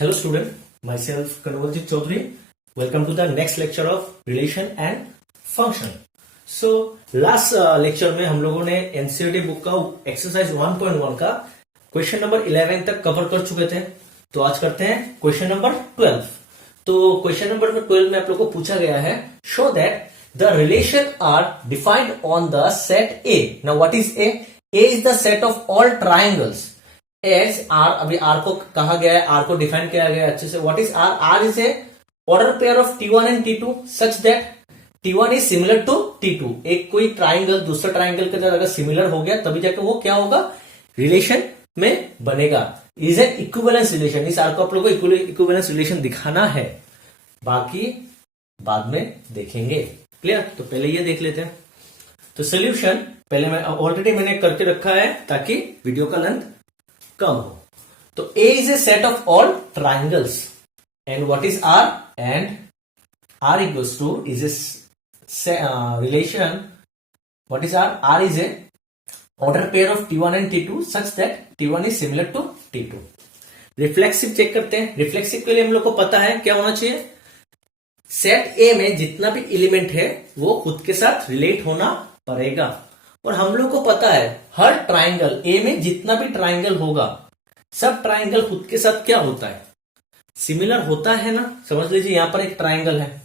Hello student, myself Kanwaljit Chaudhary. Welcome to the next lecture of relation and function. So last lecture में हम लोगों ने NCERT book का exercise 1.1 का question number 11 तक cover कर चुके थे। तो आज करते हैं क्वेश्चन नंबर 12। तो क्वेश्चन नंबर 12 में आप लोग को पूछा गया है, show that the relation R defined on the set A. Now what is A? A is the set of all triangles as R. अभी आर को कहा गया है, आर को डिफाइन किया गया है अच्छे से। What is R? R is a order pair of T1 and T2 such that T1 is similar to T2। एक कोई ट्राइंगल दूसरा ट्राइंगल के साथ अगर सिमिलर हो गया तभी जाके वो क्या होगा, रिलेशन में बनेगा। Is an equivalence relation. इस आर को आप लोग को इक्विवेलेंस रिलेशन दिखाना है, बाकी बाद में देखेंगे। क्लियर? तो पहले ये देख लेते हैं। तो सोल्यूशन पहले मैं ऑलरेडी मैंने करके रखा है ताकि वीडियो का लेंथ कम हो। तो A is a set of all triangles and what is R? And R equals to is a relation. What is R? R is a order pair of T1 and T2 such that T1 is similar to T2। Reflexive check करते हैं। Reflexive के लिए हम लोग को पता है क्या होना चाहिए, सेट A में जितना भी एलिमेंट है वो खुद के साथ रिलेट होना पड़ेगा। और हम लोग को पता है हर ट्राइंगल ए में जितना भी ट्राइंगल होगा सब ट्राइंगल खुद के साथ क्या होता है, सिमिलर होता है ना। समझ लीजिए यहां पर एक ट्राइंगल है,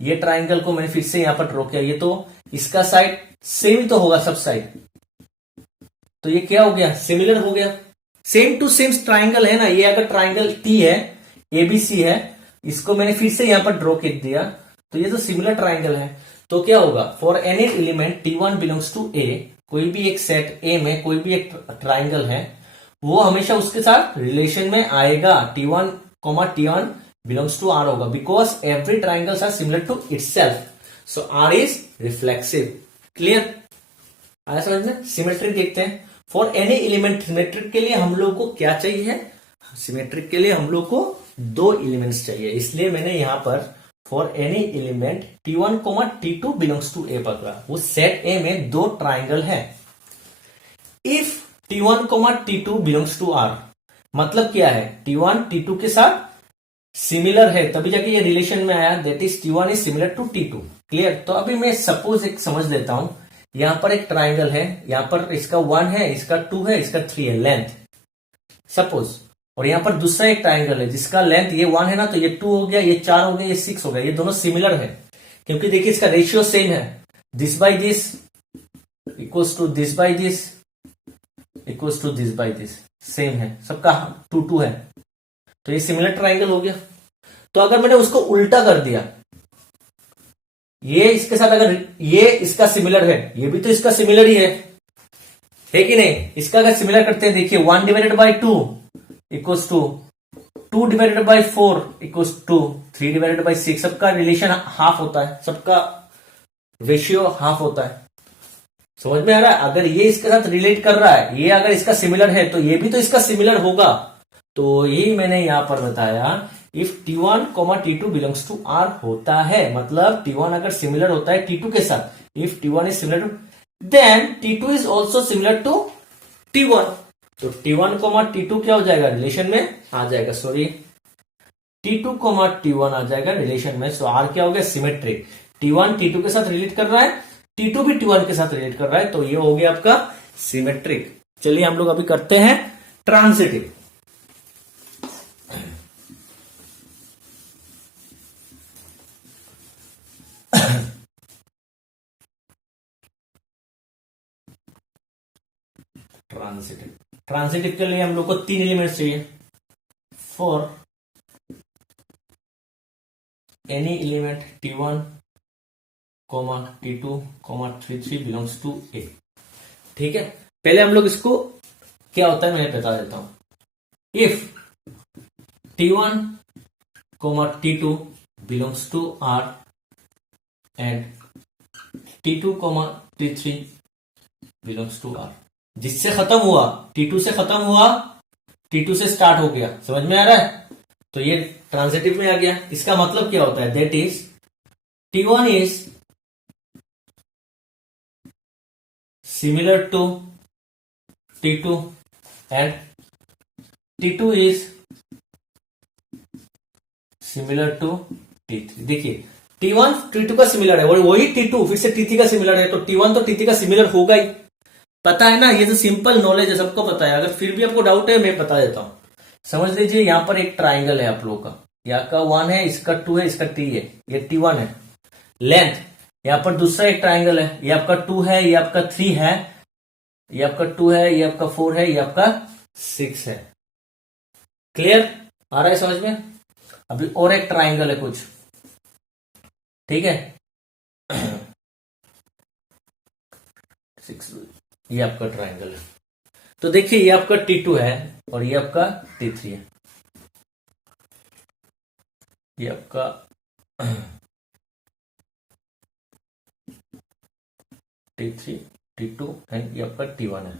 ये ट्राइंगल को मैंने फिर से यहां पर ड्रॉ किया। ये तो इसका साइड सेम तो होगा सब साइड, तो ये क्या हो गया, सिमिलर हो गया। सेम टू सेम ट्राइंगल है ना। ये अगर ट्राइंगल टी है, एबीसी है, इसको मैंने फिर से यहां पर ड्रॉ कर दिया, तो ये तो सिमिलर ट्राइंगल है। तो क्या होगा, for any element T1 belongs to A, कोई भी एक सेट ए में कोई भी एक ट्राइंगल है वो हमेशा उसके साथ रिलेशन में आएगा। T1 बिलोंग्स टू आर होगा, because every triangles are similar to itself. So R is reflexive. Clear? आया समझ में? सिमेट्रिक देखते हैं। फॉर एनी एलिमेंट, सिमेट्रिक के लिए हम लोग को क्या चाहिए, सिमेट्रिक के लिए हम लोग को दो एलिमेंट्स चाहिए, इसलिए मैंने यहां पर for any element T1, T2 belongs to A पकड़ा। वो सेट ए में दो ट्राइंगल है। If T1, T2 belongs to are, मतलब क्या है, T1 T2 के साथ सिमिलर है तभी जाके ये रिलेशन में आया, that is T1 is similar to T2। Clear? तो अभी मैं सपोज एक समझ लेता हूं, यहां पर एक ट्राइंगल है, यहां पर इसका 1 है, इसका 2 है, इसका 3 है लेंथ सपोज। और यहां पर दूसरा एक ट्राइंगल है जिसका लेंथ ये 1 है ना, तो ये 2 हो गया, ये 4 हो गया, ये 6 हो गया। ये दोनों सिमिलर है क्योंकि देखिए इसका रेशियो सेम है। This by this equals to this by this equals to this by this, same है सबका, 2 है, तो ये सिमिलर ट्राइंगल हो गया। तो अगर मैंने उसको उल्टा कर दिया, ये इसके साथ अगर ये इसका सिमिलर है, ये भी तो इसका सिमिलर ही है कि नहीं? इसका अगर सिमिलर करते हैं, देखिए 1 divided by 2 equals to 2 divided by 4 equals to 3 divided by 6। सबका रिलेशन हाफ होता है, सबका रेशियो हाफ होता है। समझ में आ रहा है? अगर ये इसके साथ रिलेट कर रहा है, ये अगर इसका सिमिलर है तो ये भी तो इसका सिमिलर होगा। तो यही मैंने यहां पर बताया, if T1, T2 belongs to are होता है, मतलब T1 अगर सिमिलर होता है T2 के साथ, if T1 is similar to, then T2 is also similar to T1। तो T1, T2 क्या हो जाएगा, रिलेशन में आ जाएगा। सॉरी, T2, T1 आ जाएगा रिलेशन में। सो आर क्या हो गया, सिमेट्रिक। T1 T2 के साथ रिलेट कर रहा है, T2 भी T1 के साथ रिलेट कर रहा है, तो ये हो गया आपका सिमेट्रिक। चलिए हम लोग अभी करते हैं ट्रांजिटिव। ट्रांजिटिव के लिए हम लोग को 3 एलिमेंट्स चाहिए। For any element T1, T2, T3 belongs to A. ठीक है, पहले हम लोग इसको क्या होता है मैं बता देता हूं। If T1, T2 belongs to R and T2, T3 belongs to R, जिससे खत्म हुआ, T2 से खत्म हुआ, T2 से स्टार्ट हो गया। समझ में आ रहा है? तो ये ट्रांजिटिव में आ गया। इसका मतलब क्या होता है, that is T1 is similar to T2 and T2 is similar to T3। देखिए T1 T2 का सिमिलर है और वही T2 फिर से T3 का सिमिलर है, तो T1 तो T3 का सिमिलर होगा ही। पता है ना, ये तो सिंपल नॉलेज है, सबको पता है। अगर फिर भी आपको डाउट है मैं बता देता हूं। समझ लीजिए यहां पर एक ट्राइंगल है आप लोगों का, यहाँ का 1 है, इसका 2 है, इसका 3 है, ये T1 है। लेंथ यहाँ पर दूसरा एक ट्राइंगल है, ये आपका 2 है, ये आपका 3 है, ये आपका 2 है, ये आपका 4 है, ये आपका 6 है। क्लियर आ रहा है समझ में? अभी और एक ट्राइंगल है कुछ, ठीक है। 6 ये आपका ट्राइंगल है। तो देखिए ये आपका T2 है और ये आपका T3 है। ये आपका T3 T2 एंड ये आपका T1 है।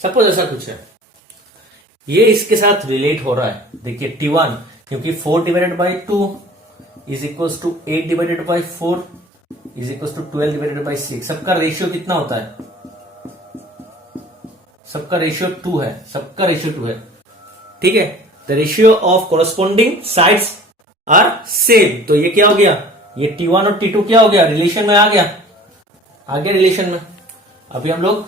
सपोज ऐसा कुछ है, ये इसके साथ रिलेट हो रहा है। देखिए T1 क्योंकि 4 divided by 2 is equal to 8 divided by 4 is equal to 12 divided by 6। सबका रेशियो कितना होता है? सबका रेशियो 2 है, सबका रेशियो 2 है, ठीक है। The ratio of corresponding sides are same. तो ये क्या हो गया? ये T1 और T2 क्या हो गया? रिलेशन में आ गया, आ गया रिलेशन में। अभी हम लोग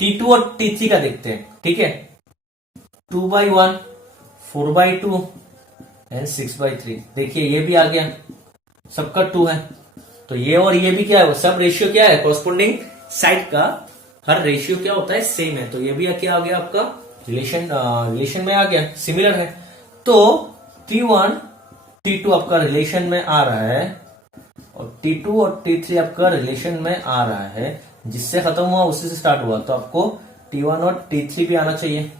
T2 और T3 का देखते हैं, ठीक है। 2/1 4/2 एंड 6/3। देखिए ये भी आ गया, सबका 2 है। तो ये और ये भी क्या है? सब रेशियो क्या है? कॉरस्पॉन्डिंग साइड का हर रेशियो क्या होता है? सेम है। तो ये भी क्या आ गया आपका? रिलेशन में आ गया, सिमिलर है। तो T1 T2 आपका रिलेशन में आ रहा है और T2 और T3 आपका रिलेशन में आ रहा है। जिससे खत्म हुआ उसी से स्टार्ट हुआ, तो आपको T1 और T3 भी आना चाहिए,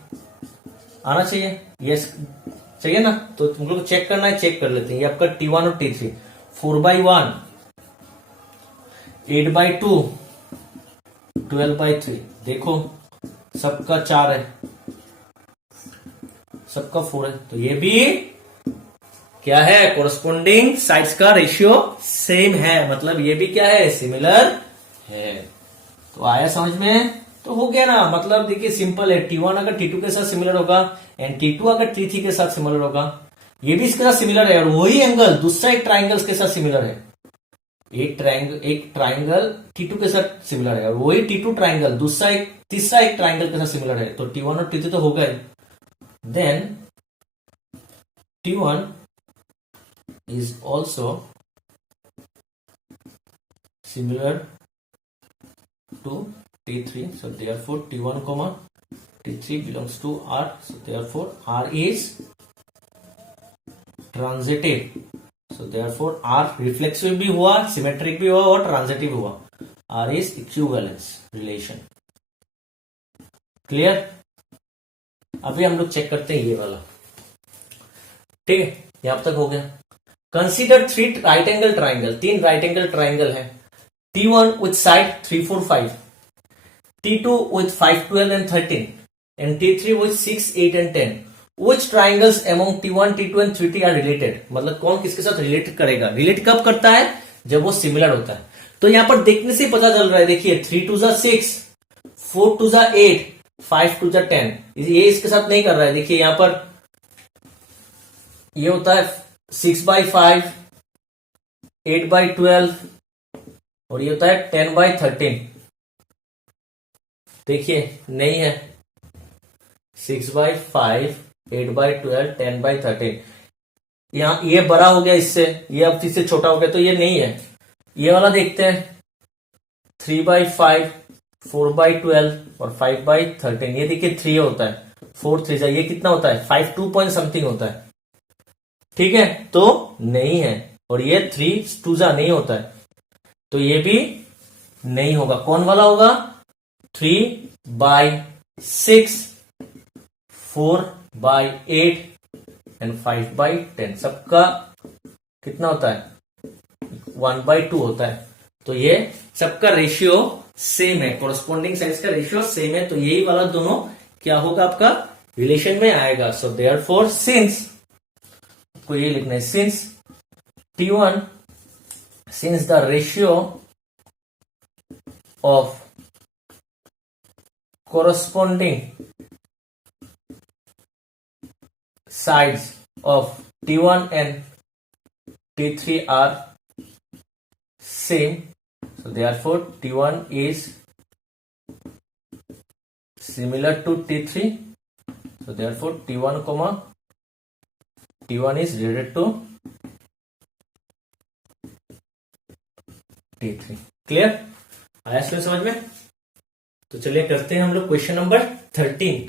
आना चाहिए। यस चाहिए ना? तो तुम लोग चेक करना है, चेक कर लेते हैं। ये आपका T1 और T3 4/1 8/2 12/3। देखो सबका 4 है, सबका 4 है। तो ये भी क्या है? कोरस्पॉन्डिंग साइड्स का रेशियो सेम है, मतलब ये भी क्या है? सिमिलर है। तो आया समझ में? तो हो गया ना। मतलब देखिए सिंपल है। T1 अगर T2 के साथ सिमिलर होगा एंड T2 अगर T3 के साथ सिमिलर होगा, ये भी इसके साथ सिमिलर है और वही एंगल दूसरा एक ट्राइंगल के साथ सिमिलर है। एक ट्राइंगल T2 के साथ सिमिलर है और वही T2 ट्राइंगल दूसरा एक तीसरा एक ट्राइंगल के साथ सिमिलर है। तो T1 और T3 तो हो गए। Then T1 is also similar to T3. So therefore T1 comma T3 belongs to R. So therefore R is transitive. So therefore R reflexive भी हुआ, सिमेट्रिक भी हुआ और ट्रांजिटिव हुआ। R is equivalence relation. Clear? अभी हम लोग check करते हैं ये वाला, ठीक है। यहां तक हो गया। Consider 3 right angle triangle. 3 right angle triangle है। T1 with side 3 4 5, T2 with 5 12 and 13 and T3 with 6 8 and 10. Which triangles among T1 T2 and 3T are related? मतलब कौन किसके साथ रिलेट करेगा? रिलेट कब करता है? जब वो सिमिलर होता है। तो यहां पर देखने से पता चल रहा है। देखिए 3 2 6 4 2 8 5 2 10। ये इसके साथ नहीं कर रहा है। देखिए यहां पर ये होता है 6/5 8/12 और ये होता है 10/13। देखिए नहीं है 6/5 8/12 10/13। यहां ये बड़ा हो गया इससे, ये अब इससे छोटा हो गया, तो ये नहीं है। ये वाला देखते हैं 3/5 4/12 और 5/13। ये देखिए 3 होता है, 4 3 ये कितना होता है? 5 2 पॉइंट समथिंग होता है, ठीक है। तो नहीं है। और ये 3 2 नहीं होता है, तो ये भी नहीं होगा। कौन वाला होगा? 3/6 4/8 एंड 5/10। सबका कितना होता है? 1/2 होता है। तो ये सबका रेशियो सेम है, कोरस्पॉन्डिंग साइड्स का रेशियो सेम है। तो यही वाला दोनों क्या होगा? आपका रिलेशन में आएगा। सो देयरफॉर सिंस, को ये लिखना है, since T1, since the ratio of corresponding sides of T1 and T3 are same, so therefore T1 is similar to T3, so therefore T1 comma T1 is related to T3. Clear? आया समझ में? तो चलिए करते हैं हम लोग question number 13.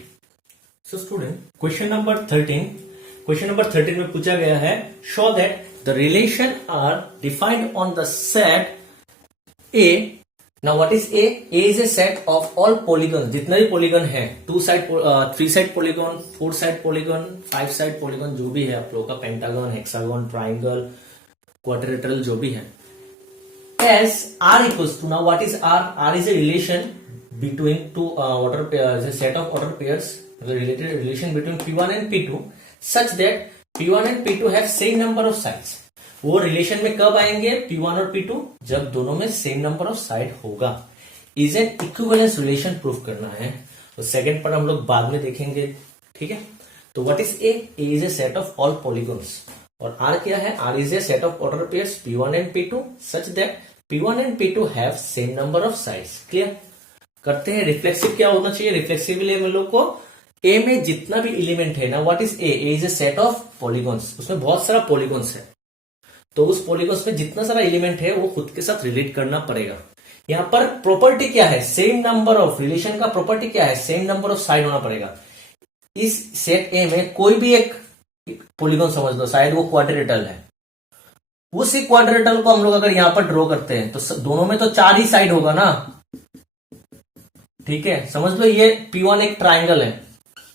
So student, question number 13 में पूछा गया है, show that the relation R defined on the set A. Now what is A? A is a set of all polygon, जितने भी पॉलीगन है, 2 side, 3 side polygon, 4 side polygon, 5 side polygon, जो भी है आप लोगों का, पेंटागन, हेक्सागन, ट्राइंगल, क्वाड्रिलेटरल, जो भी है. As R equals to, now what is R? R is a relation between two order pairs, a set of order pairs, the related relation between P1 and P2, such that P1 and P2 have same number of sides. वो relation में कब आएंगे P1 और P2? जब दोनों में same number of side होगा. Is an equivalence relation proof करना है. तो सेकंड पार्ट हम लोग बाद में देखेंगे, ठीक है. तो what is A? A is a set of all polygons. और R क्या है? R is a set of order pairs P1 and P2 such that P1 and P2 have same number of sides. Clear? करते हैं. Reflexive क्या होना चाहिए? Reflexive हम लोग को ए में जितना भी एलिमेंट है ना, what is A? A is a set of polygons. उसमें बहुत सारा पॉलीगॉन्स है, तो उस पॉलीगॉन्स में जितना सारा एलिमेंट है वो खुद के साथ रिलेट करना पड़ेगा. यहां पर प्रॉपर्टी क्या है? सेम नंबर ऑफ, रिलेशन का प्रॉपर्टी क्या है? सेम नंबर ऑफ साइड होना पड़ेगा. इस सेट ए में कोई भी एक पॉलीगॉन समझ लो, शायद वो क्वाड्रिलेटरल है, उसी क्वाड्रिलेटरल को हम लोग अगर यहां पर ड्रॉ करते हैं तो दोनों में तो 4 ही साइड होगा ना. ठीक है, समझ लो ये P1 एक ट्राइंगल है,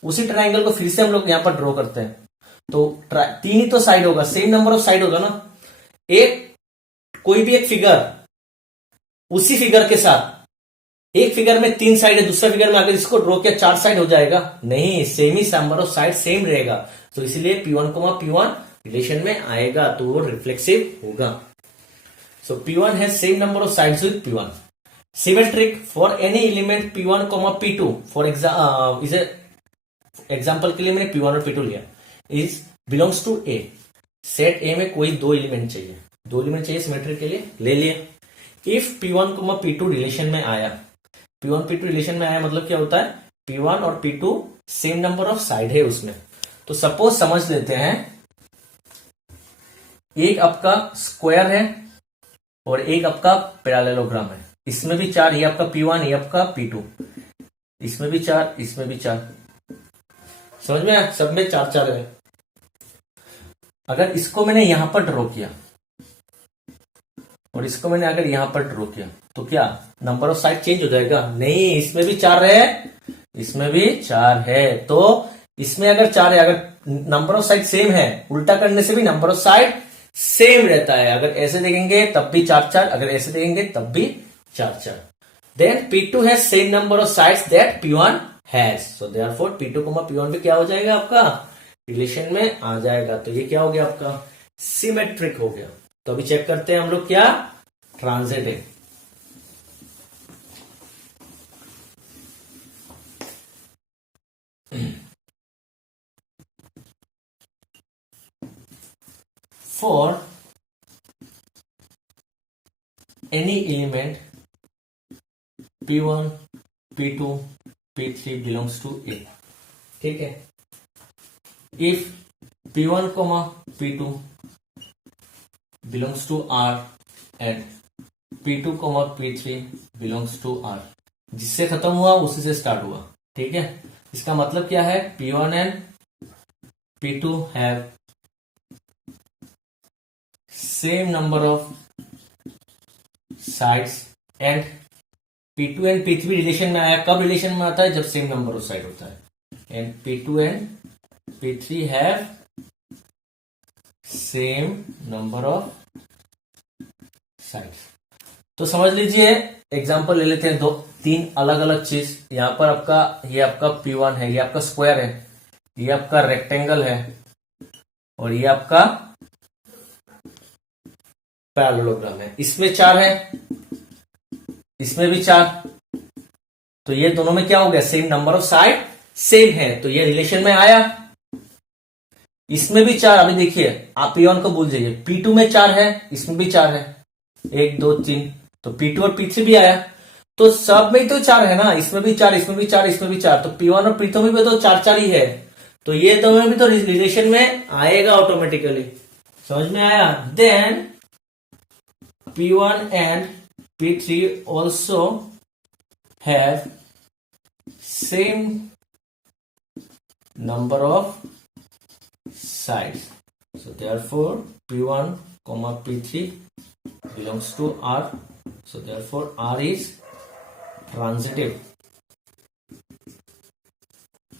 उसी ट्राइंगल को फिर से हम लोग यहां पर ड्रॉ करते हैं तो 3 ही तो साइड होगा, सेम नंबर ऑफ साइड होगा ना. एक कोई भी एक फिगर, उसी फिगर के साथ, एक फिगर में 3 साइड है, दूसरे फिगर में अगर इसको ड्रॉ किया 4 साइड हो जाएगा? नहीं, same he number of side same रहेगा. तो इसलिए P1 P1 रिलेशन में आएगा तो वो रिफ्लेक्सिव होगा. So P1 has same number of sides with P1. Symmetric for any element P1 P2. For example के लिए मैंने P1 और P2 लिया. Is belongs to A. Set A में कोई 2 एलिमेंट चाहिए, 2 एलिमेंट चाहिए सिमेट्रिक के लिए, ले लिए. इफ P1 P2 रिलेशन में आया, P1 P2 रिलेशन में आया मतलब क्या होता है? P1 और P2 same number of side है उसमें. तो सपोज समझ लेते हैं, एक आपका स्क्वायर है और एक आपका पैरेललोग्राम है. इसमें भी 4, ये आपका P1, ये आपका P2, इसमें भी 4, इसमें भी 4. समझ में? सब में 4 है. अगर इसको मैंने यहां पर ड्रॉ किया और इसको मैंने अगर यहां पर ड्रॉ किया तो क्या नंबर ऑफ साइड चेंज हो जाएगा? नहीं, इसमें भी 4 है, इसमें भी 4 है. तो इसमें अगर 4 है, अगर नंबर ऑफ साइड सेम है, उल्टा करने से भी नंबर ऑफ साइड सेम रहता है. अगर ऐसे देखेंगे तब भी 4, अगर ऐसे देखेंगे तब भी 4. Then P2 has same number of sides that P1 has. So therefore P2 P1 भी क्या हो जाएगा? आपका रिलेशन में आ जाएगा. तो ये क्या हो गया? आपका सिमेट्रिक हो गया. तो अभी चेक करते हैं हम लोग, क्या transitive. For any element P1, P2, P3 belongs to A. ठीक है. If P1, P2 belongs to R and P2, P3 belongs to R. जिससे खत्म हुआ उसी से स्टार्ट हुआ. ठीक है. इसका मतलब क्या है? P1 and P2 have same number of sides and P2 and P3 relation में आया. कब रिलेशन में आता है? जब सेम नंबर ऑफ साइड होता है. And P2 and P3 have same number of sides. तो समझ लीजिए, एग्जांपल ले लेते हैं 2-3 अलग अलग चीज. यहां पर आपका, ये आपका P1 है, ये आपका स्क्वायर है, ये आपका रेक्टेंगल है और ये आपका पैरेललोग्राम है. इसमें 4 है, इसमें भी 4. तो ये दोनों में क्या हो गया? Same number of side same है, तो ये रिलेशन में आया. इसमें भी 4, अभी देखिए आप P1 को भूल जाइए, P2 में 4 है, इसमें भी 4 है, 1 2 3, तो P2 और P3 भी आया, तो सब में तो 4 है ना, इसमें भी 4, इसमें भी 4, इसमें भी 4, तो P1 और P2 में भी तो 4 4 ही है, तो ये दोनों भी तो रिलेशन में आएगा ऑटोमेटिकली। समझ में आया? Then P1 and P3 also have same number of sides, so therefore P1 comma P3 belongs to R, so therefore R is transitive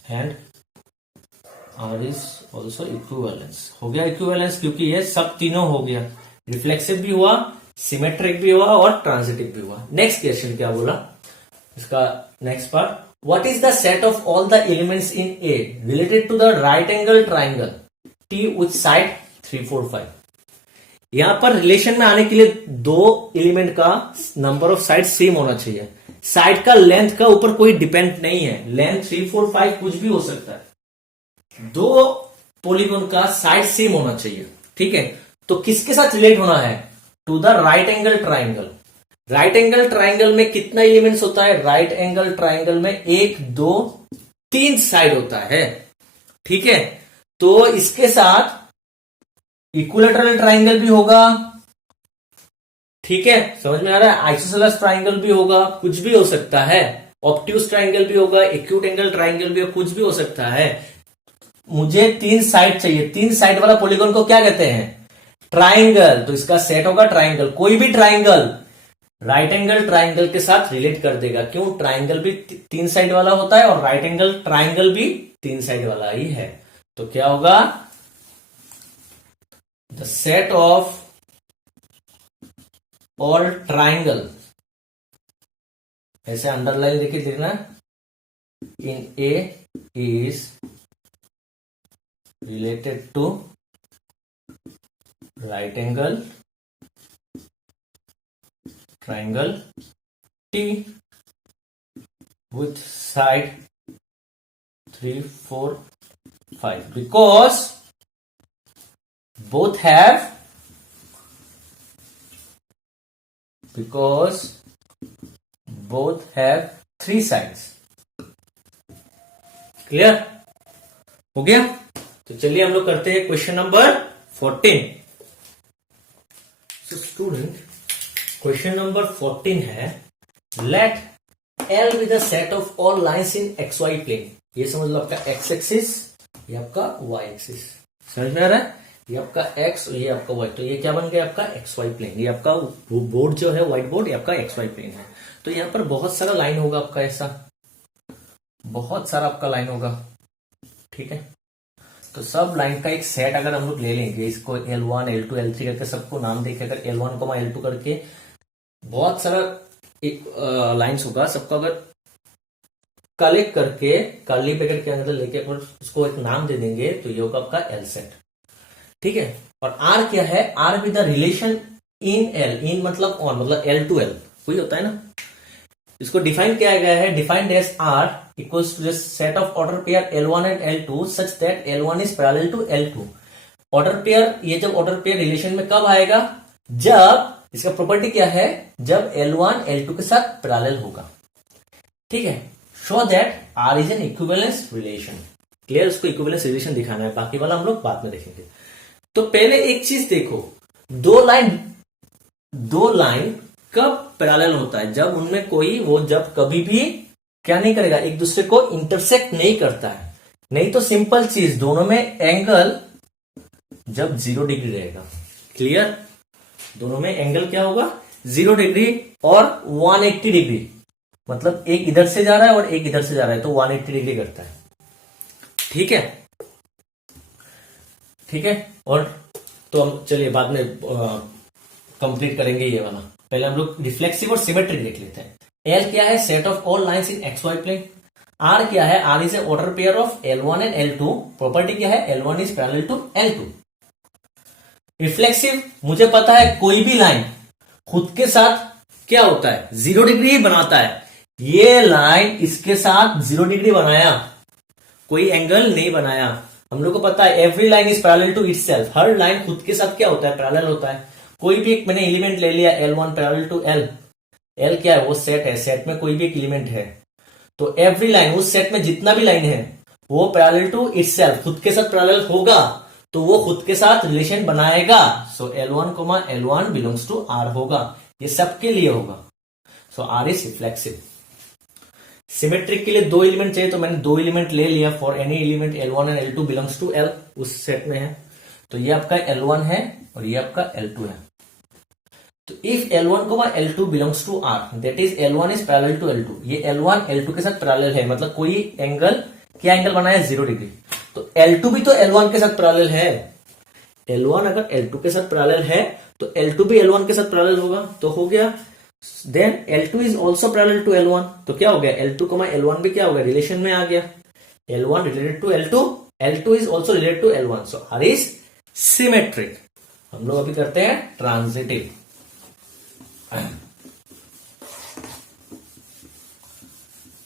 and R is also equivalence। हो गया इक्विवेलेंस, क्योंकि ये सब तीनों हो गया, रिफ्लेक्सिव भी हुआ, सिमेट्रिक भी हुआ और ट्रांजिटिव भी हुआ। नेक्स्ट क्वेश्चन क्या बोला, इसका next part, what is the set of all the elements in A related to the right angle triangle T with side 3 4 5। यहां पर रिलेशन में आने के लिए दो एलिमेंट का नंबर ऑफ साइड सेम होना चाहिए। साइड का लेंथ का ऊपर कोई डिपेंड नहीं है, लेंथ 3 4 5 कुछ भी हो सकता है, दो पॉलीगॉन का साइड सेम होना चाहिए। ठीक है, तो किसके साथ रिलेट होना है? To the right angle triangle. Right angle triangle में कितना एलिमेंट्स होता है? राइट एंगल ट्राइंगल में 1 2 3 साइड होता है। ठीक है, तो इसके साथ इक्विलैटरल ट्राइंगल भी होगा। ठीक है, समझ में आ रहा है? आइसोसेलेस ट्राइंगल भी होगा, कुछ भी हो सकता है, ऑब्ट्यूज ट्राइंगल भी होगा, एक्यूट एंगल ट्राइंगल भी, कुछ भी हो सकता है। मुझे 3 साइड चाहिए, 3 साइड वाला पॉलीगॉन को क्या कहते हैं? ट्राइंगल। तो इसका सेट होगा ट्राइंगल। कोई भी ट्राइंगल राइट एंगल ट्राइंगल के साथ रिलेट कर देगा, क्यों? ट्राइंगल भी 3 साइड वाला होता है और राइट एंगल ट्राइंगल भी 3 साइड वाला ही है। तो क्या होगा? The set of all triangle, ऐसे अंडरलाइन देखिए, देखना, in A is related to right angle triangle T with side 3 4 5 because both have three sides। Clear हो गया? तो चलिए हम लोग करते हैं question number 14। So student, question number 14 है, let L with the set of all lines in XY plane. ये समझ लो आपका X एक्सिस, ये आपका Y एक्सिस। समझ में आ रहा है? ये आपका X और ये आपका Y, तो ये क्या बन गया आपका XY प्लेन। ये आपका बोर्ड जो है, व्हाइट बोर्ड, ये आपका XY प्लेन है। तो यहां पर बहुत सारा लाइन होगा आपका, ऐसा बहुत सारा आपका लाइन होगा। ठीक है, तो सब लाइन का एक सेट अगर हम लोग ले लेंगे, इसको L1 L2 L3 करके सबको नाम देके, अगर L1 L2 करके बहुत सारा एक लाइन्स होगा, सबको अगर कलेक्ट करके कर्ली ब्रैकेट के अंदर लेके अगर उसको एक नाम दे देंगे, तो ये होगा आपका L सेट। ठीक है, और R क्या है? R with the relation in L, इन मतलब ऑन, मतलब L to L, वही होता है ना। इसको डिफाइन किया गया है, defined as R equals to the set of order pair L1 and L2 such that L1 is parallel to L2। Order pair, ये जब ऑर्डर पेयर रिलेशन में कब आएगा? जब, इसका प्रॉपर्टी क्या है? जब L1 L2 के साथ पैरेलल होगा। ठीक है, show that R is an equivalence relation. Clear? उसको इक्विवेलेंस रिलेशन दिखाना है, बाकी वाला हम लोग बाद में देखेंगे। तो पहले एक चीज देखो, दो लाइन कब पैरेलल होता है? जब उनमें कोई, वो जब कभी भी क्या नहीं करेगा, एक दूसरे को इंटरसेक्ट नहीं करता है। नहीं तो सिंपल चीज, दोनों में एंगल जब 0 डिग्री रहेगा। क्लियर? दोनों में एंगल क्या होगा? 0 डिग्री और 180 डिग्री, मतलब एक इधर से जा रहा है और एक इधर से जा रहा है, तो 180 डिग्री करता है। ठीक है, ठीक है। और तो हम चलिए बाद में कंप्लीट करेंगे ये वाला। पहले हम लोग रिफ्लेक्सिव और सिमेट्रिक देख लेते हैं। L क्या है? Set of all lines in XY plane. R क्या है? R is a order pair of L1 and L2। Property क्या है? L1 is parallel to L2। Reflexive, मुझे पता है कोई भी लाइन खुद के साथ क्या होता है? 0 डिग्री ही बनाता है। ये लाइन इसके साथ 0 डिग्री बनाया, कोई एंगल नहीं बनाया, हम लोग को पता है every line is parallel to itself, हर लाइन खुद के साथ क्या होता है, पैरेलल होता है। कोई भी एक मैंने एलिमेंट ले लिया L1 parallel to L, L क्या है, वो सेट है, सेट में कोई भी एक एलिमेंट है, तो एवरी लाइन उस सेट में जितना भी लाइन है वो पैरेलल टू इटसेल्फ, खुद के साथ पैरेलल होगा, तो वो खुद के साथ रिलेशन बनाएगा। सो L1 L1 belongs to R होगा, ये सबके लिए होगा। सो R इज रिफ्लेक्सिव। सिमेट्रिक के लिए दो एलिमेंट चाहिए, तो मैंने दो एलिमेंट ले लिया, for any element L1 and L2 belongs to L, उस सेट में है, तो ये आपका L1 है और ये आपका L2 है। तो if L1 L2 belongs to R, that is L1 is parallel to L2, ये L1 L2 के साथ पैरेलल है, मतलब कोई एंगल, क्या एंगल बनाया, 0 डिग्री, तो L2 भी तो L1 के साथ पैरेलल है। L1 अगर L2 के साथ पैरेलल है तो L2 भी L1 के साथ पैरेलल होगा, तो हो गया। Then L2 is also parallel to L1, तो क्या हो गया, L2 L1 भी क्या हो गया, रिलेशन में आ गया, L1 related to L2, L2 is also related to L1, so R is symmetric. हम लोग अभी करते हैं ट्रांजिटिव।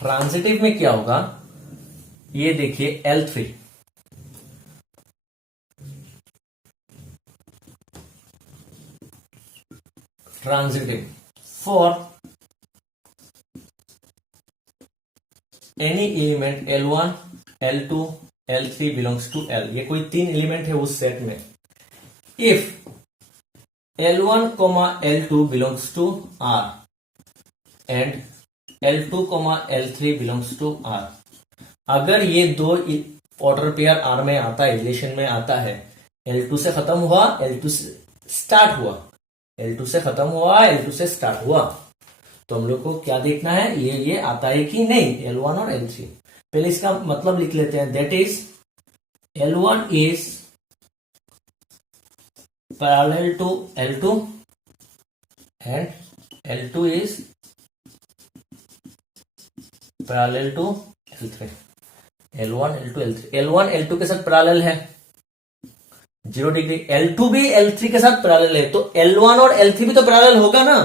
ट्रांजिटिव में क्या होगा, ये देखिए L3, transitive for any element L1 L2 L3 belongs to L, ये कोई तीन एलिमेंट है उस सेट में। If L1 L2 belongs to R and L2 L3 belongs to R, अगर ये दो ऑर्डर पेयर R में आता है, रिलेशन में आता है, L2 से खत्म हुआ, L2 से स्टार्ट हुआ, L2 से खत्म हुआ, L2 से स्टार्ट हुआ, तो हम लोग को क्या देखना है, ये आता है कि नहीं, L1 और L3। पहले इसका मतलब लिख लेते हैं, that is L1 is parallel to L2 and L2 is parallel to L3। L1 L2 L3, L1 L2 के साथ पैरेलल है 0 डिग्री, L2 भी L3 के साथ पैरेलल है, तो L1 और L3 भी तो पैरेलल होगा ना।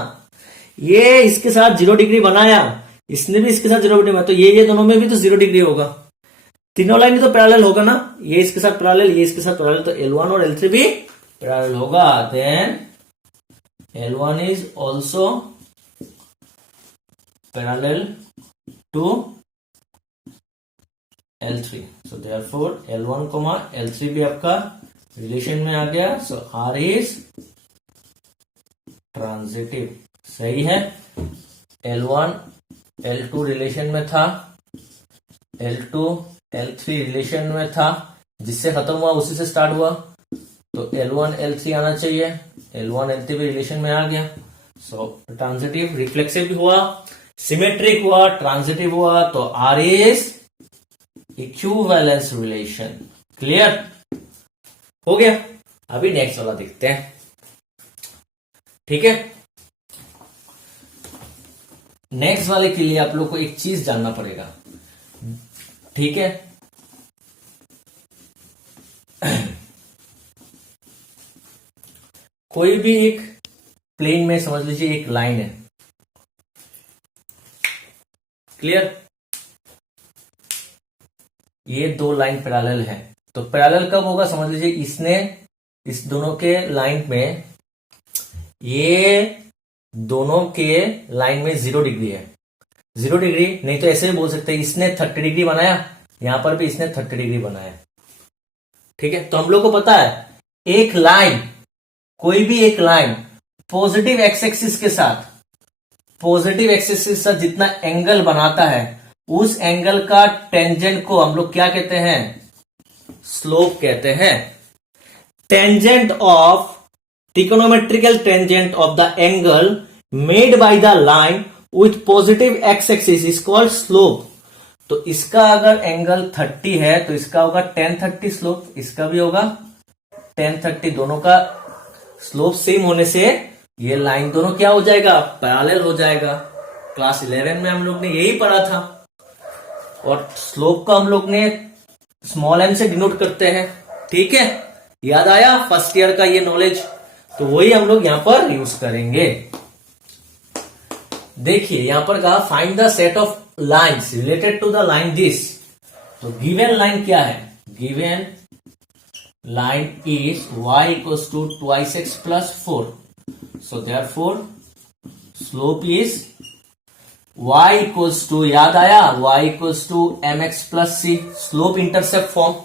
ये इसके साथ 0 डिग्री बनाया, इसने भी इसके साथ 0 डिग्री बनाया, तो ये दोनों में भी तो 0 डिग्री होगा, तीनों लाइन भी तो पैरेलल होगा ना, ये इसके साथ पैरेलल, ये इसके साथ पैरेलल, तो L1 और L3 भी पैरेलल होगा। Then L1 is also parallel to L3, so therefore L1 L3 भी आपका रिलेशन में आ गया, so R is ट्रांजिटिव। सही है, L1 L2 रिलेशन में था, L2 L3 रिलेशन में था, जिससे खत्म हुआ उसी से स्टार्ट हुआ, तो L1 L3 आना चाहिए, L1 L3 भी रिलेशन में आ गया, सो ट्रांजिटिव। रिफ्लेक्सिव भी हुआ, सिमेट्रिक हुआ, ट्रांजिटिव हुआ, तो R is equivalence relation. Clear हो गया। अभी नेक्स्ट वाला देखते हैं, ठीक है। नेक्स्ट वाले के लिए आप लोग को एक चीज जानना पड़ेगा, ठीक है। कोई भी एक प्लेन में समझ लीजिए एक लाइन है, क्लियर, ये दो लाइन पैरेलल है, तो पैरेलल कब होगा, समझ लीजिए इसने इस दोनों के लाइन में, ये दोनों के लाइन में 0 डिग्री है, 0 डिग्री नहीं तो ऐसे भी बोल सकते हैं, इसने 30 डिग्री बनाया, यहां पर भी इसने 30 डिग्री बनाया, ठीक है। तो हम लोग को पता है एक लाइन, कोई भी एक लाइन पॉजिटिव एक्स एक्सिस के साथ, पॉजिटिव एक्सिस के साथ जितना एंगल बनाता है, उस एंगल का टेंजेंट को हम लोग क्या कहते हैं, स्लोप कहते हैं। Tangent of trigonometrical tangent of the angle made by the line with positive x axis is called slope। तो इसका अगर एंगल 30 है तो इसका होगा tan 30 स्लोप, इसका भी होगा tan 30, दोनों का स्लोप सेम होने से ये लाइन दोनों क्या हो जाएगा, पैरेलल हो जाएगा। क्लास 11 में हम लोग ने यही पढ़ा था, और स्लोप का हम लोग ने स्मॉल m से डिनोट करते हैं, ठीक है। याद आया फर्स्ट ईयर का ये नॉलेज, तो वही हम लोग यहां पर यूज करेंगे। देखिए यहां पर कहा find the set of lines related to the line this, तो गिवन लाइन क्या है, given line is y equals to twice x plus 4. So therefore slope is y equals to, याद आया, y equals to mx plus c. Slope intercept form,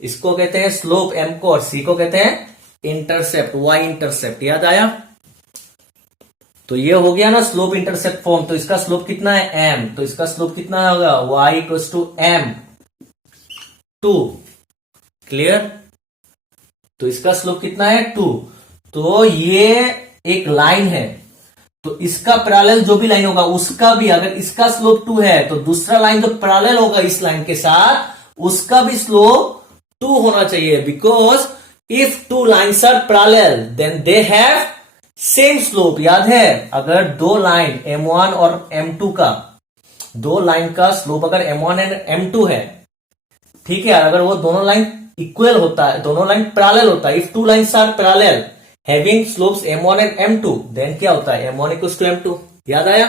इसको कहते हैं slope, m को और c को कहते हैं इंटरसेप्ट, y इंटरसेप्ट, याद आया। तो ये हो गया ना स्लोप इंटरसेप्ट फॉर्म। तो इसका स्लोप कितना है m, तो इसका स्लोप कितना होगा y equals to m 2। Clear. तो इसका स्लोप कितना है 2। तो ये एक लाइन है, तो इसका पैरेलल जो भी लाइन होगा उसका भी, अगर इसका स्लोप 2 है तो दूसरा लाइन जो पैरेलल होगा इस लाइन के साथ उसका भी स्लोप 2 होना चाहिए। Because if two lines are parallel then they have same slope. याद है, अगर दो लाइन m1 और m2 का, दो लाइन का स्लोप अगर m1 एंड m2 है, ठीक है, अगर वो दोनों लाइन इक्वल होता है, दोनों लाइन पैरेलल होता है, if two lines are parallel having slopes m1 and m2 then क्या होता है m1 इक्वल्स टू m2। याद आया।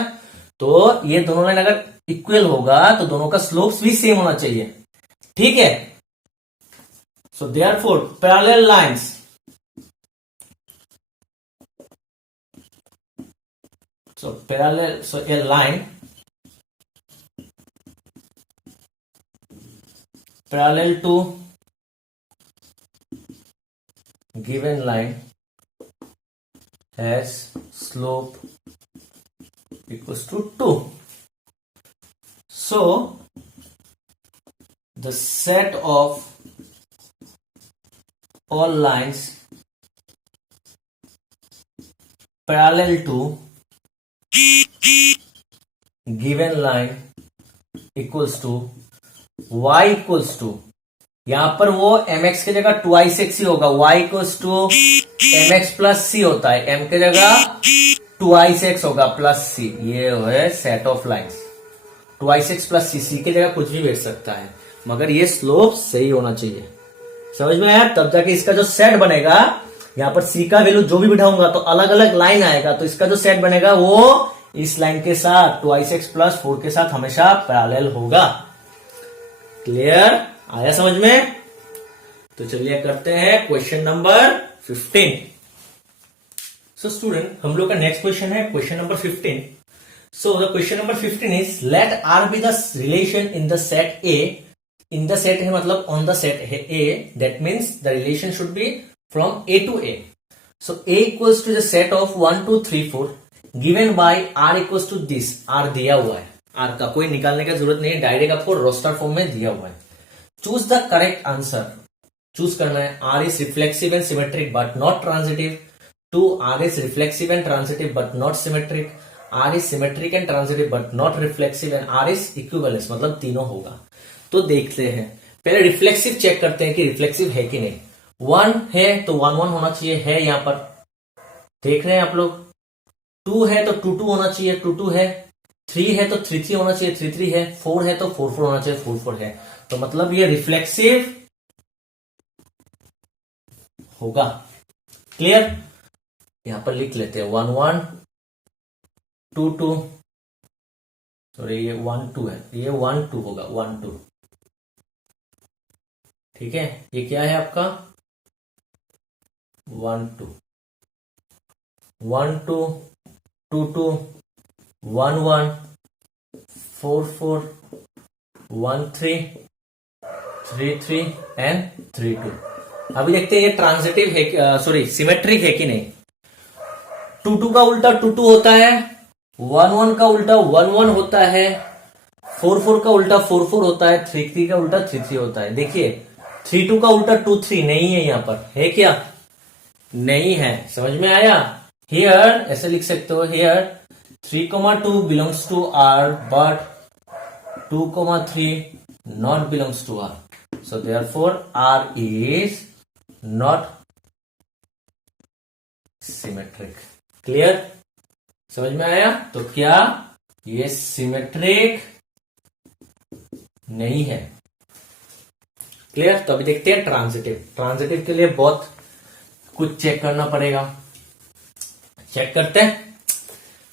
तो ये दोनों लाइन अगर इक्वल होगा तो दोनों का स्लोप्स भी सेम होना चाहिए, ठीक है। So therefore parallel lines, so parallel, so a line parallel to given line has slope equals to 2. So the set of all lines parallel to given line equals to y equals to, यहां पर वो mx की जगह 2x ही होगा, y equals to mx plus c होता है, m की जगह 2x होगा प्लस c। ये है set of lines, 2x plus c की जगह कुछ भी बैठ सकता है, मगर ये स्लोप सही होना चाहिए। समझ में आया। तब जाके इसका जो सेट बनेगा, यहां पर c का वैल्यू जो भी बिठाऊंगा तो अलग अलग लाइन आएगा, तो इसका जो सेट बनेगा वो इस लाइन के साथ 2x प्लस 4 के साथ हमेशा पैरेलल होगा। क्लियर, आया समझ में। तो चलिए करते हैं क्वेश्चन नंबर 15। सो स्टूडेंट, हम लोग का नेक्स्ट क्वेश्चन है question number 15। So the question number 15 is let R be the relation in the set A. In the set है मतलब ऑन द सेट है A, that means the relation should be from A to A. So A equals to the set of 1 2 3 4 given by R equals to this. R दिया हुआ है, are का कोई निकालने का जरूरत नहीं है, डायरेक्ट आपको रोस्टर फॉर्म में दिया हुआ है। Choose the correct answer, choose करना है। R is reflexive and symmetric but not transitive. 2 R is reflexive and transitive but not symmetric. R is symmetric and transitive but not reflexive and R is equivalence, मतलब तीनों होगा। तो देखते हैं, पहले reflexive check करते हैं कि रिफ्लेक्सिव है कि नहीं। 1 है तो 1 1 होना चाहिए, है यहां पर, देख रहे हैं आप लोग। 2 है तो 2 2 होना चाहिए, 2 2 है। 3 है तो 3 3 होना चाहिए, 3 3 है। 4 है तो 4 4 होना चाहिए, 4 4 है। तो मतलब ये रिफ्लेक्सिव होगा। क्लियर, यहां पर लिख लेते हैं 1 1 2 2, सॉरी ये 1 2 है, ये 1 2 होगा, 1 2। ठीक है, ये क्या है आपका 1 2 1 2 2 2 1 1 4 4 1 3 3 3 एंड 3 2। अभी देखते हैं ये ट्रांजिटिव है, सॉरी सिमेट्रिक है कि नहीं। 2 2 का उल्टा 2 2 होता है, 1 1 का उल्टा 1 1 होता है, 4 4 का उल्टा 4 4 होता है, 3 3 का उल्टा 3 3 होता है। देखिए 3 2 का उल्टा 2 3 नहीं है, यहां पर है क्या, नहीं है। समझ में आया। हियर ऐसे लिख सकते हो, here 3 2 belongs to R but 2 3 not belongs to R. So therefore R is not symmetric. Clear, समझ में आया। तो क्या ये सिमेट्रिक नहीं है। क्लियर। तो अभी देखते हैं ट्रांजिटिव। ट्रांजिटिव के लिए बहुत कुछ चेक करना पड़ेगा, चेक करते हैं।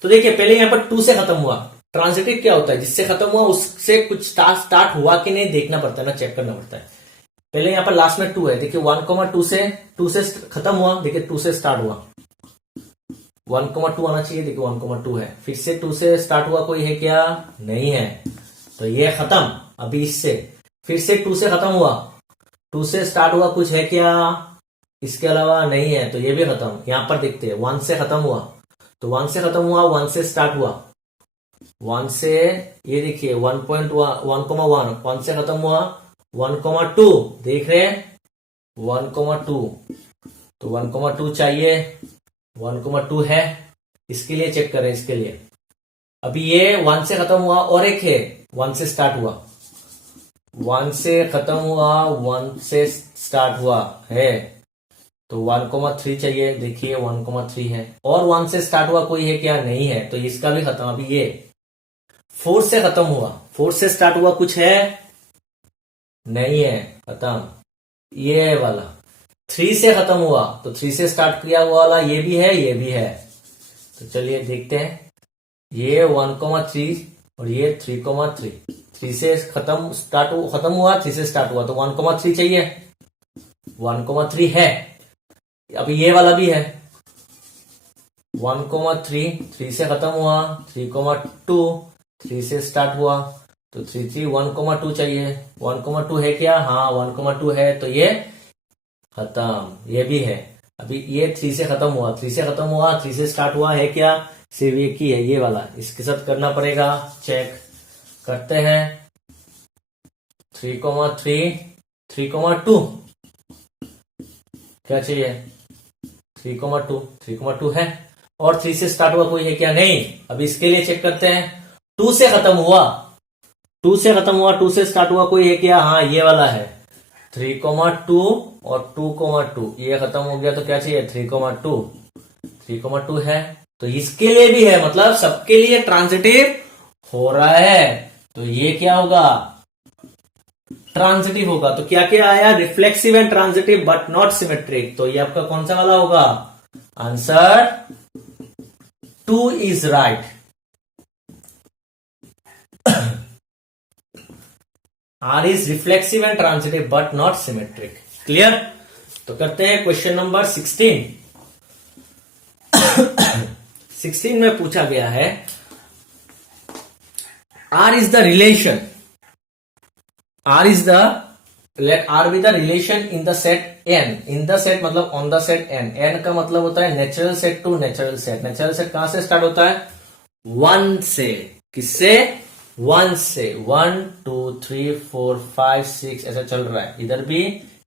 तो देखिए पहले यहां पर 2 से खत्म हुआ। ट्रांजिटिव क्या होता है, जिससे खत्म हुआ उससे कुछ स्टार्ट हुआ कि नहीं देखना पड़ता है ना, चेक करना पड़ता है। पहले यहाँ पर लास्ट में 2 है, देखिए 1,2 से 2 से खत्म हुआ, देखिए 2 से स्टार्ट हुआ, 1,2 आना चाहिए, देखिए 1,2 है, फिर से 2 से स्टार्ट हुआ कोई है क्या, नहीं है, तो ये खत्म। अभी इससे फिर से 2 से खत्म हुआ, 2 से स्टार्ट हुआ कुछ है क्या, इसके अलावा नहीं है, तो ये भी खत्म। यहां पर देखते हैं 1 से खत्म हुआ, तो 1 से खत्म हुआ, 1 से स्टार्ट हुआ, 1 से ये देखिए 1,1 1 से खत्म हुआ, 1,2 देख रहे हैं, 1,2 तो 1,2 चाहिए, 1,2 है, इसके लिए चेक करें, इसके लिए अभी ये 1 से खत्म हुआ और एक है 1 से स्टार्ट हुआ, 1 से खत्म हुआ, 1 से स्टार्ट हुआ है, तो 1,3 चाहिए, देखिए 1,3 है, और 1 से स्टार्ट हुआ कोई है क्या, नहीं है, तो इसका भी खत्म। अभी ये 4 से खत्म हुआ, 4 से स्टार्ट हुआ कुछ है, नहीं है, खत्म। ये वाला 3 से खत्म हुआ, तो 3 से स्टार्ट किया हुआ वाला ये भी है, ये भी है, तो चलिए देखते हैं, ये 1,3 और ये 3,3, 3 से खत्म हुआ, 3 से स्टार्ट हुआ, तो 1,3 चाहिए, 1,3 है। अभी ये वाला भी है 1,3, 3 से खत्म हुआ, 3,2, 3 से स्टार्ट हुआ, तो 1,2 चाहिए, 1,2 है क्या, हाँ 1,2 है, तो ये खत्म, ये भी है। अभी ये 3 से खत्म हुआ, 3 से खत्म हुआ, 3 से स्टार्ट हुआ है क्या, सिर्फ एक ही है, ये वाला, इसके साथ करना पड़ेगा, चेक करते हैं, 3,3, 3,2 क्या चाहिए, 3,2 है, और 3 से स्टार्ट हुआ कोई है क्या, नहीं। अभी इसके लिए चेक करते हैं, 2 से खत्म हुआ, 2 से खत्म हुआ, 2 से स्टार्ट हुआ कोई है क्या, हाँ ये वाला है, 3,2 और 2,2, ये खत्म हो गया, तो क्या चाहिए, 3,2, 3,2 है, तो इसके लिए भी है, मतलब सबके लिए ट्रांजिटिव हो रहा है, तो ये क्या होगा, ट्रांजिटिव होगा। तो क्या क्या आया, reflexive and transitive but not symmetric, तो ये आपका कौन सा वाला होगा, answer 2 is right. R is reflexive and transitive but not symmetric, clear. तो करते हैं क्वेश्चन नंबर 16। 16 में पूछा गया है, R is the relation, R is the, let R be the relation in the set N, in the set मतलब on the set N, N का मतलब होता है natural set to natural set, natural set कहां से start होता है, 1 से, किससे, 1 से, 1 2 3 4 5 6 ऐसा चल रहा है, इधर भी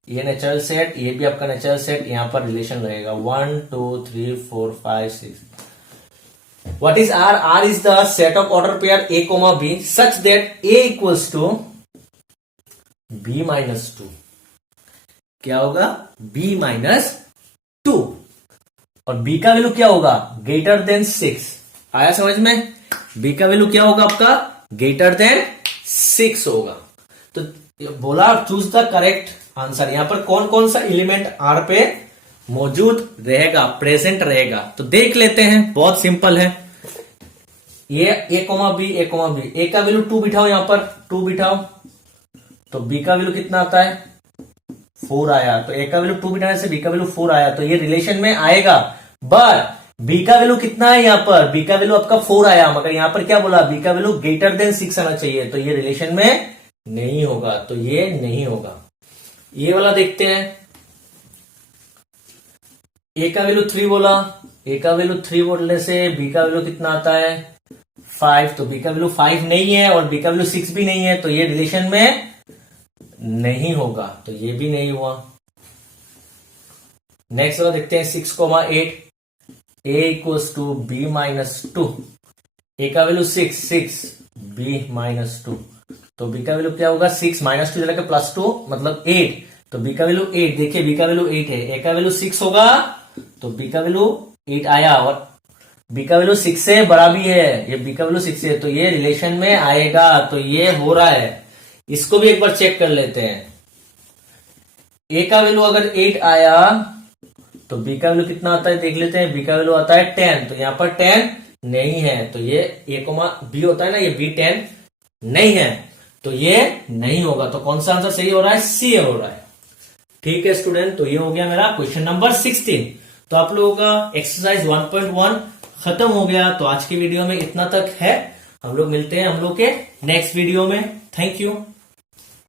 ये नेचुरल सेट, ये भी आपका नेचुरल सेट, यहां पर रिलेशन रहेगा 1 2 3 4 5 6। What is R? R is the set of order pair A, B such that A equals to B minus 2, क्या होगा, B minus 2, और B का वैल्यू क्या होगा, ग्रेटर देन 6, आया समझ में, B का वैल्यू क्या होगा आपका, ग्रेटर देन 6 होगा। तो बोला चूज द करेक्ट आंसर, यहां पर कौन कौन सा एलिमेंट R पे मौजूद रहेगा, प्रेजेंट रहेगा, तो देख लेते हैं, बहुत सिंपल है, ये A, B, A का वैल्यू 2 बिठाओ, यहां पर 2 बिठाओ, तो B का वैल्यू कितना आता है, 4 आया, तो A का वैल्यू 2 बिठाने से B का वैल्यू 4 आया, तो ये रिलेशन में आएगा, बट B का वैल्यू कितना है, यहां पर B का वैल्यू आपका 4 आया, मगर यहां पर क्या बोला, B का वैल्यू ग्रेटर देन 6 आना चाहिए, तो ये रिलेशन में नहीं होगा, तो ये नहीं होगा। ये वाला देखते हैं, A का वैल्यू 3 बोला, A का वैल्यू 3 बोलने से B का वैल्यू कितना आता है, 5, तो B का वैल्यू 5 नहीं है और B का वैल्यू 6 भी नहीं है, तो ये रिलेशन में नहीं होगा, तो ये भी नहीं हुआ। नेक्स्ट वाला देखते हैं 6,8, A equals to B minus 2, A का वैल्यू 6, B माइनस 2, तो B का वैल्यू क्या होगा, 6 माइनस 2 जगह प्लस 2 मतलब 8, तो B का वैल्यू 8, देखिए B का वैल्यू 8 है, A का वैल्यू 6 होगा, तो B का वैल्यू 8 आया, और B का वैल्यू 6 से बड़ा भी है, ये B का वैल्यू 6 है, तो ये रिलेशन में आएगा, तो ये हो रहा है। इसको भी एक बार चेक कर लेते हैं, A का वैल्यू अगर 8 आया तो B का वैल्यू कितना आता है देख लेते हैं, B का वैल्यू आता है 10, तो यहां पर 10 नहीं है, तो ये A, B होता है ना, ये B 10 नहीं है, तो ये नहीं होगा, तो कौन सा आंसर सही हो रहा है, C हो रहा है। ठीक है स्टूडेंट, तो ये हो गया मेरा क्वेश्चन नंबर 16। तो आप लोगों का एक्सरसाइज 1.1 खत्म हो गया। तो आज की वीडियो में इतना तक है। हम लोग मिलते हैं हम लोग के नेक्स्ट वीडियो में। Thank you.